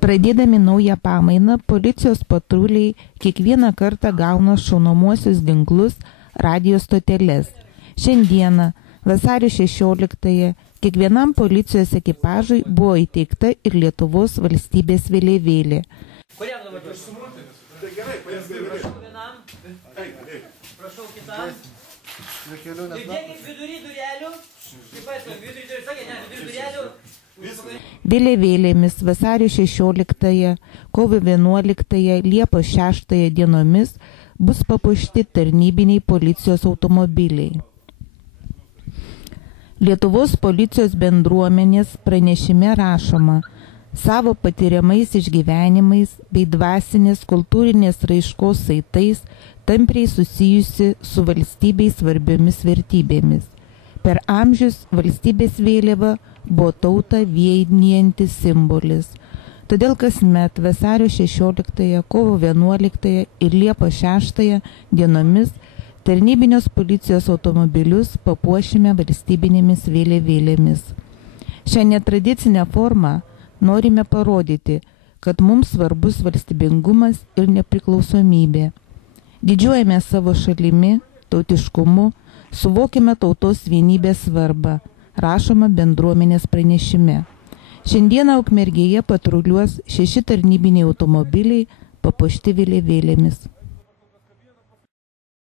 Pradėdami naują pamainą, policijos patruliai kiekvieną kartą gauna šaunamuosius ginklus, radijo stoteles. Šiandieną, vasario 16-ąją, kiekvienam policijos ekipažui buvo įteikta ir Lietuvos valstybės vėliavėlė. Kuriam dabar prašau? Tai gerai, prašau vienam. Prašau kitam. Judėkit vidury durelių. Kaip atsakant, vidury durelių, sakė, ne, vidury durelių. Vėliavėlėmis vasario 16-ąją, kovo 11-ąją, Liepos 6-ąją dienomis bus papuošti tarnybiniai policijos automobiliai. Lietuvos policijos bendruomenės pranešime rašoma: savo patiriamais išgyvenimais bei dvasinės kultūrinės raiškos saitais tampriai susijusi su valstybei svarbiomis vertybėmis. Per amžius valstybės vėliava buvo tautą vienijantis simbolis. Todėl kasmet vasario 16-ąją, kovo 11-ąją ir Liepos 6-ąją dienomis tarnybinios policijos automobilius papuošime valstybinėmis vėliavėlėmis. Šią netradicinę formą norime parodyti, kad mums svarbus valstybingumas ir nepriklausomybė. Didžiuojame savo šalimi, tautiškumu, suvokime tautos vienybės svarbą, rašoma bendruomenės pranešime. Šiandieną Ukmergėje patruliuos 6 tarnybiniai automobiliai papuošti vėliavėlėmis.